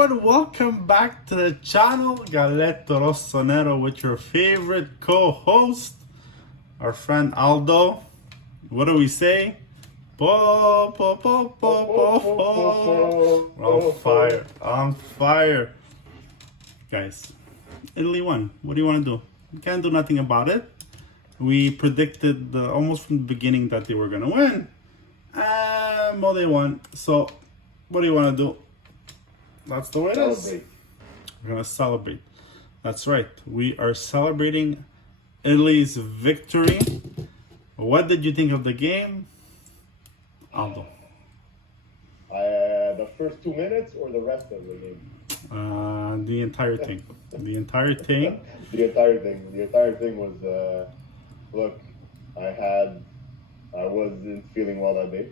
everyone, welcome back to the channel. Galletto Rossonero with your favorite co-host, our friend Aldo. What do we say? Po, po, po, po, po, po. On fire, on fire. Guys, Italy won. What do you want to do? You can't do nothing about it. We predicted almost from the beginning that they were going to win. Well, they won. So, what do you want to do? That's the way it is. We're going to celebrate. That's right. We are celebrating Italy's victory. What did you think of the game, Aldo? The first 2 minutes or the rest of the game? The entire thing. The entire thing. The entire thing was, look, I wasn't feeling well that day.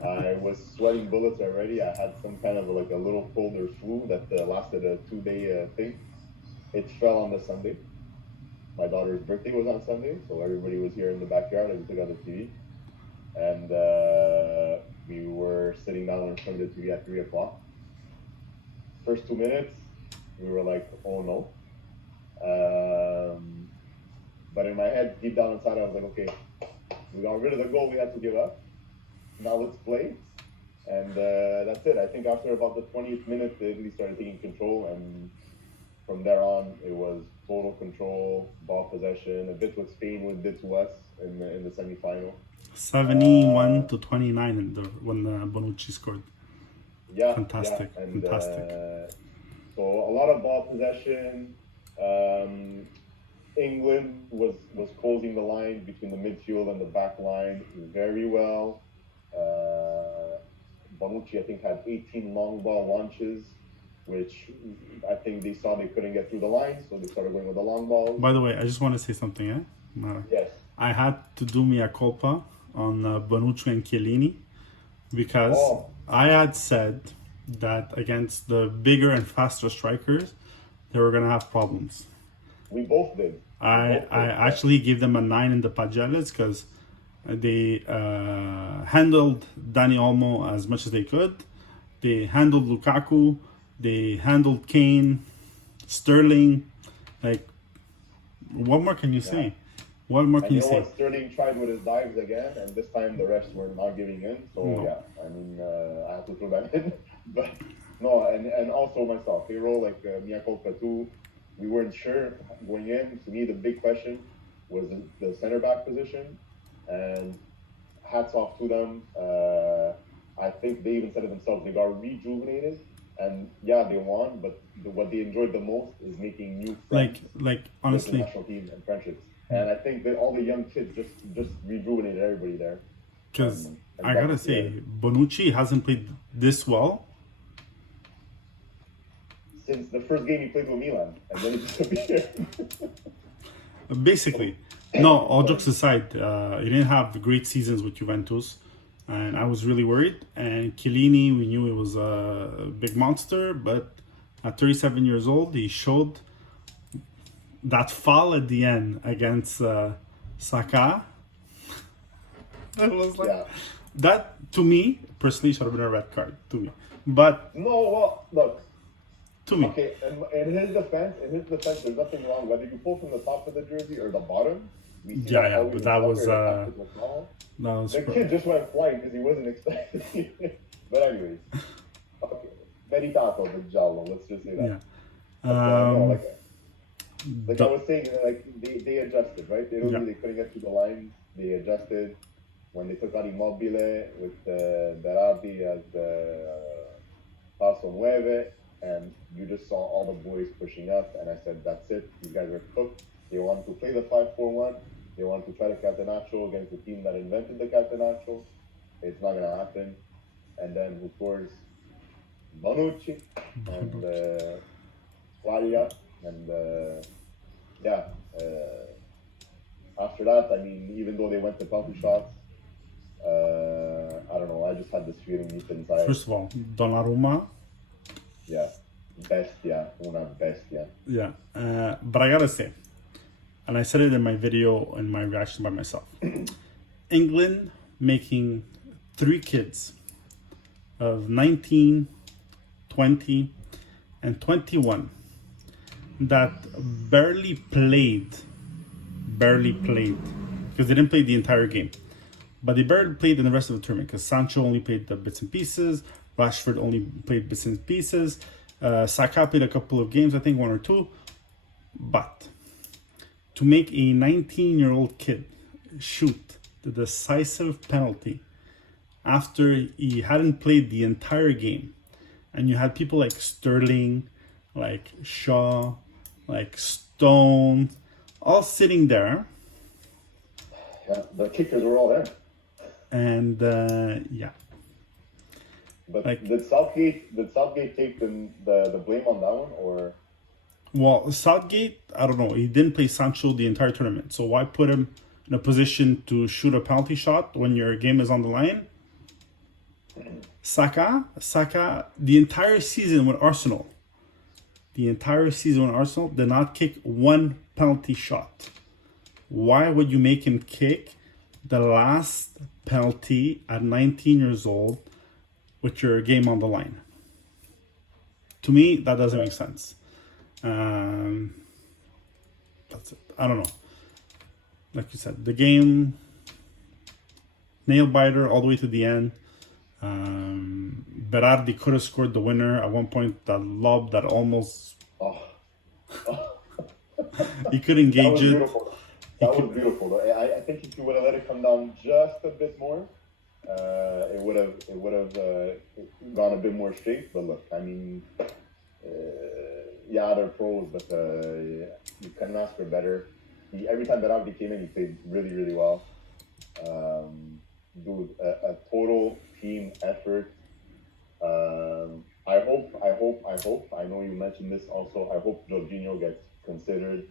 I was sweating bullets already. I had some kind of like a little cold or flu that lasted a 2-day thing. It fell on the Sunday. My daughter's birthday was on Sunday, so everybody was here in the backyard and we took out the TV. And we were sitting down in front of the TV at 3 o'clock. First 2 minutes, we were like, oh no. But in my head, deep down inside, I was like, okay, we got rid of the goal we had to give up. Now let's play. And that's it. I think after about the 20th minute, Italy started taking control. And from there on, it was total control, ball possession, a bit what Spain did to us in the semi-final. 71 to 29 when Bonucci scored. Yeah, fantastic, yeah. And, fantastic. So a lot of ball possession. England was closing the line between the midfield and the back line very well. Bonucci, I think, had 18 long ball launches, which I think they saw they couldn't get through the line, so they started going with the long balls. By the way, I just want to say something, Yes. I had to do mea culpa on Bonucci and Chiellini because I had said that against the bigger and faster strikers, they were going to have problems. We both did. I actually gave them a 9 in the Pagellas because they handled Dani Olmo as much as they could. They handled Lukaku. They handled Kane, Sterling. Like, what more can you say? What more can you say? Sterling tried with his dives again, and this time the refs were not giving in. So yeah, I mean, I have to throw that in. But no, and also myself, Hero, like mea culpa too. We weren't sure going in. To me, the big question was the center back position, and hats off to them. I think they even said it themselves. They got rejuvenated, and yeah, they won. But what they enjoyed the most is making new friends, like honestly, with the national team and friendships. And I think that all the young kids just rejuvenated everybody there. Because I gotta say, Bonucci hasn't played this well since the first game he played with Milan, and then he disappeared. Basically, no. All jokes aside, he didn't have great seasons with Juventus, and I was really worried. And Chiellini, we knew he was a big monster, but at 37 years old, he showed that foul at the end against Saka. It was like that to me personally should have been a red card to me. But no, well, look. To me. Okay, in his defense, there's nothing wrong whether you pull from the top of the jersey or the bottom. Yeah, but that was the kid just went flying because he wasn't expecting it. But anyways, okay, meritato the giallo. Let's just say that. Yeah. No, like I was saying, like they adjusted, right? They couldn't get to the line. They adjusted when they took out Immobile with Berardi as the Paso Nueve. And you just saw all the boys pushing up, and I said, that's it. These guys are cooked. They want to play the 5-4-1. They want to try the Catenaccio against the team that invented the Catenaccio. It's not going to happen. And then who scores? Bonucci and Quaglia. And after that, I mean, even though they went to penalty shots, I don't know. I just had this feeling deep inside. First of all, Donnarumma. Yeah, bestia, una bestia. Yeah, but I gotta say, and I said it in my video, in my reaction by myself, England making 3 kids of 19, 20, and 21 that barely played, because they didn't play the entire game. But they barely played in the rest of the tournament because Sancho only played the bits and pieces. Rashford only played bits and pieces. Saka played a couple of games, I think 1 or 2. But to make a 19-year-old kid shoot the decisive penalty after he hadn't played the entire game, and you had people like Sterling, like Shaw, like Stones, all sitting there. Yeah, the kickers were all there. And yeah. But Like, did Southgate take the blame on that one, or? well, Southgate, I don't know. He didn't play Sancho the entire tournament, so why put him in a position to shoot a penalty shot when your game is on the line? Saka, the entire season with Arsenal, did not kick one penalty shot. Why would you make him kick the last penalty at 19 years old with your game on the line? To me, that doesn't make sense. That's it. I don't know. Like you said, the game, nail biter all the way to the end. Berardi could have scored the winner at one point. That lob that almost he could engage it. That was beautiful. I think if you would have let it come down just a bit more, it would have gone a bit more straight. But look, I mean, yeah, they're pros, but you couldn't ask for better. Every time Berardi came in, he played really, really well. Dude, a total team effort. I hope. I know you mentioned this also. I hope Jorginho gets considered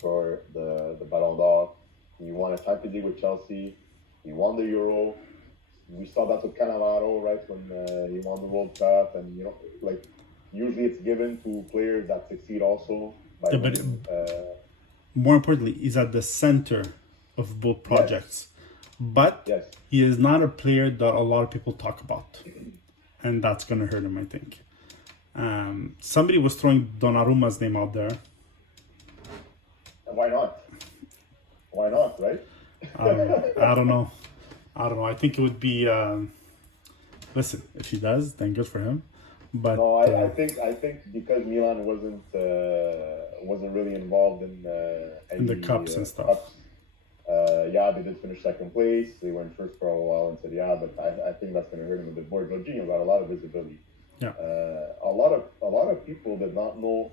for the Ballon d'Or. He won a Champions League with Chelsea. He won the Euro. We saw that with Cannavaro, right, when he won the World Cup. And, you know, like, usually it's given to players that succeed also. Yeah, but more importantly, he's at the center of both projects. Yes. But he is not a player that a lot of people talk about. And that's going to hurt him, I think. Somebody was throwing Donnarumma's name out there. Why not? Why not, right? I don't know. I think it would be... listen, if he does, then good for him. But no, I think because Milan wasn't really involved in the cups and stuff. Cups, yeah, they did finish second place. They were in first for a while and said, yeah, but I think that's going to hurt him a bit more. Jorginho got a lot of visibility. Yeah. A lot of people did not know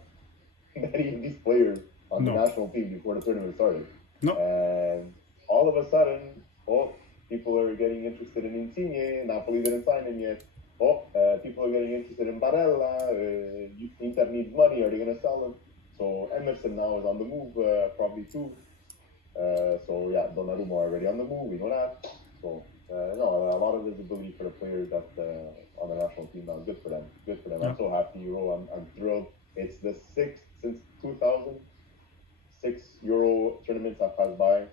many of these players on the national team before the tournament started. No. And all of a sudden, people are getting interested in Insigne. Napoli didn't sign him yet. People are getting interested in Barella. Inter needs money. Are they going to sell him? So Emerson now is on the move, probably too. So yeah, Donnarumma already on the move. We know that. So no, a lot of visibility for the players that on the national team now. Good for them. Good for them. Yeah. I'm so happy, Euro. I'm thrilled. It's the 6th since 2000. 6 Euro tournaments have passed by.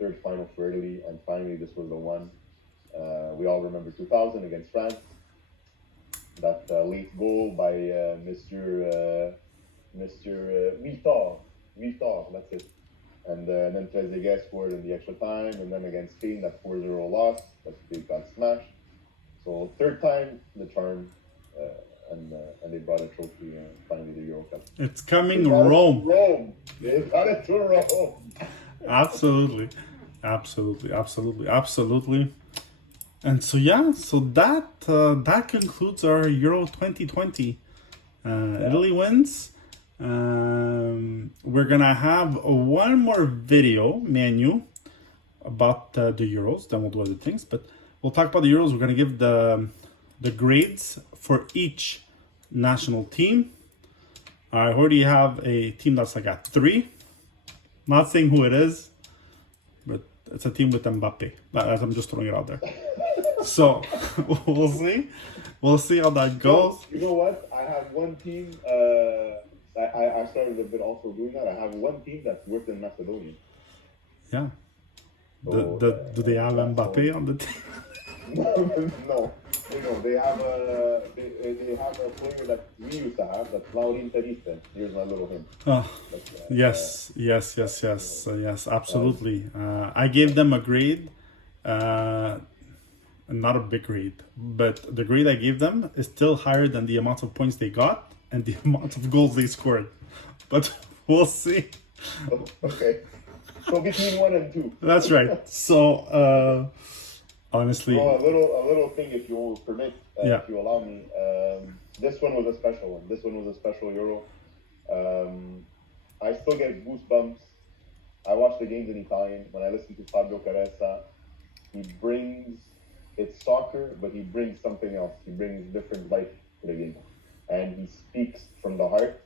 3rd final for Italy, and finally this was the one. We all remember 2000 against France. That late goal by Mr. Vitor, that's it. And then Trezeguet scored in the extra time, and then against Spain, that 4-0 loss, that they got smashed. So 3rd time, the charm, and they brought a trophy, finally the Euro Cup. It's coming Rome. They brought it to Rome. Absolutely. And so yeah, that concludes our Euro 2020. Italy wins. We're gonna have one more video, Manu, about the Euros. Then we'll do other things, but we'll talk about the Euros. We're gonna give the grades for each national team. I already have a team that's like at 3. Not saying who it is, but it's a team with Mbappe. I'm just throwing it out there. So we'll see. We'll see how that goes. You know what? I have one team. I started a bit also doing that. I have one team that's worse than Macedonia. Yeah. So, do they have Mbappe on the team? No. you know, they have a player that we used to have, that's Laurin Tarista. Here's my little hint. Oh, yes, absolutely. I gave them a grade, not a big grade, but the grade I gave them is still higher than the amount of points they got and the amount of goals they scored. But we'll see. Okay. So between 1 and 2. That's right. So, honestly. Oh, a little thing, if you will permit, yeah. if you allow me. This one was a special one. This one was a special Euro. I still get goosebumps. I watch the games in Italian. When I listen to Fabio Caressa, he brings, it's soccer, but he brings something else. He brings different life to the game. And he speaks from the heart.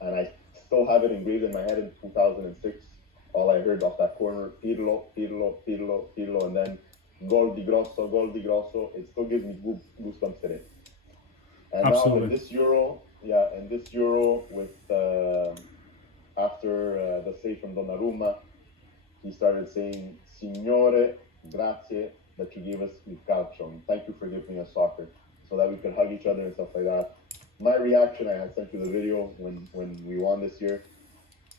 And I still have it engraved in my head in 2006. All I heard off that corner, Pirlo, Pirlo, Pirlo, Pirlo, and then gol di grosso, gol di grosso. It still gives me goosebumps today. And absolutely. Now in this Euro with after the save from Donnarumma, he started saying, Signore, grazie that you gave us with Calcio. Thank you for giving us soccer, so that we could hug each other and stuff like that. My reaction, I had sent you the video when we won this year.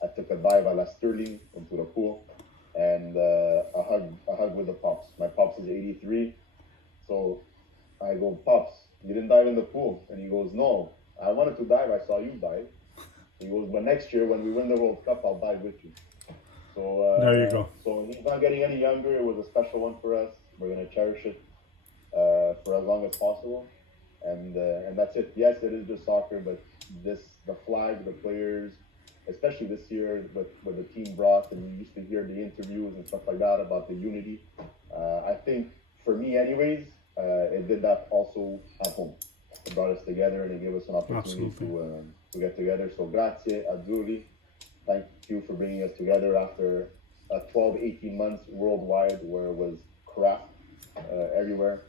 I took a dive a la Sterling into the pool, and a hug with the Pops. My Pops is 83, so I go, Pops, you didn't dive in the pool? And he goes, no, I wanted to dive, I saw you dive. He goes, but next year when we win the World Cup, I'll dive with you. So there you go. So he's not getting any younger. It was a special one for us. We're going to cherish it for as long as possible. And that's it. Yes, it is just soccer, but the flag, the players, especially this year, what the team brought, and we used to hear the interviews and stuff like that about the unity. I think, for me anyways, it did that also at home. It brought us together and it gave us an opportunity to get together. So grazie, azzurri. Thank you for bringing us together after 12, 18 months worldwide where it was crap everywhere.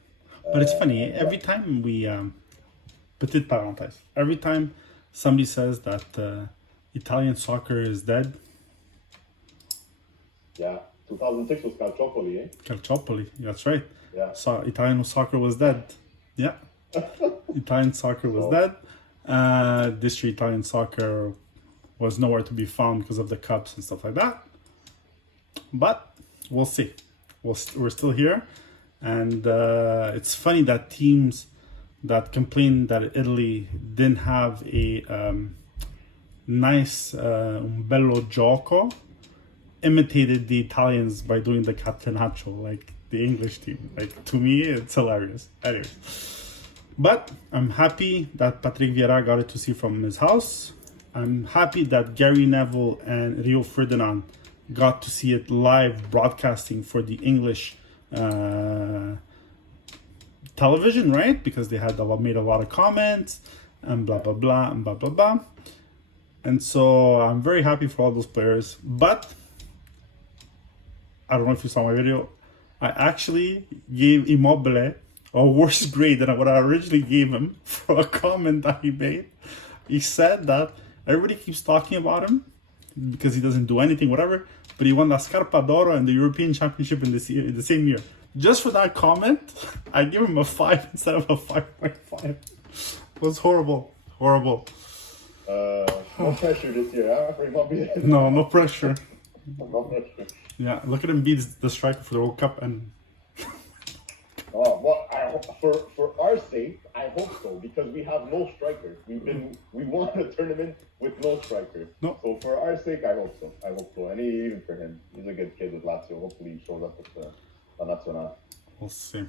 But it's funny, every time we, petite parenthèse, every time somebody says that Italian soccer is dead. Yeah, 2006 was Calciopoli, eh? Calciopoli, that's right. Yeah. So Italian soccer was dead. Yeah. Italian soccer was dead. This year Italian soccer was nowhere to be found because of the cups and stuff like that. But we'll see. We're still here. And it's funny that teams that complain that Italy didn't have a nice un bello gioco imitated the Italians by doing the catenaccio, like the English team. Like, to me, it's hilarious. Anyways, but I'm happy that Patrick Vieira got it to see from his house. I'm happy that Gary Neville and Rio Ferdinand got to see it live broadcasting for the English television, right? Because they had made a lot of comments and blah blah blah and blah blah blah. And so I'm very happy for all those players. But I don't know if you saw my video. I actually gave Immobile a worse grade than what I originally gave him for a comment that he made. He said that everybody keeps talking about him because he doesn't do anything, whatever, but he won the Scarpa d'Oro and the European Championship in the same year. Just for that comment, I give him a 5 instead of a 5.5. It was horrible. Horrible. No pressure this year, huh? For Immobile. No pressure. No pressure. Yeah, look at him beat the striker for the World Cup and... Oh, well, I hope, for our sake, I hope so, because we have no strikers. We won a tournament with no strikers. No. So for our sake, I hope so. And even for him, he's a good kid with Lazio. Hopefully he shows up with the Nazionale. We'll see.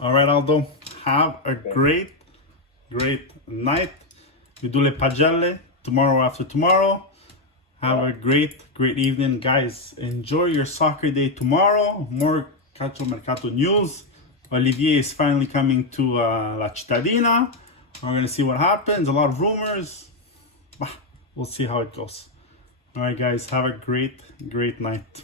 All right, Aldo, have a great night. We do le pagelle tomorrow after tomorrow. Have a great evening, guys. Enjoy your soccer day tomorrow. More Calcio Mercato news. Olivier is finally coming to La Cittadina. We're going to see what happens. A lot of rumors. We'll see how it goes. All right, guys. Have a great night.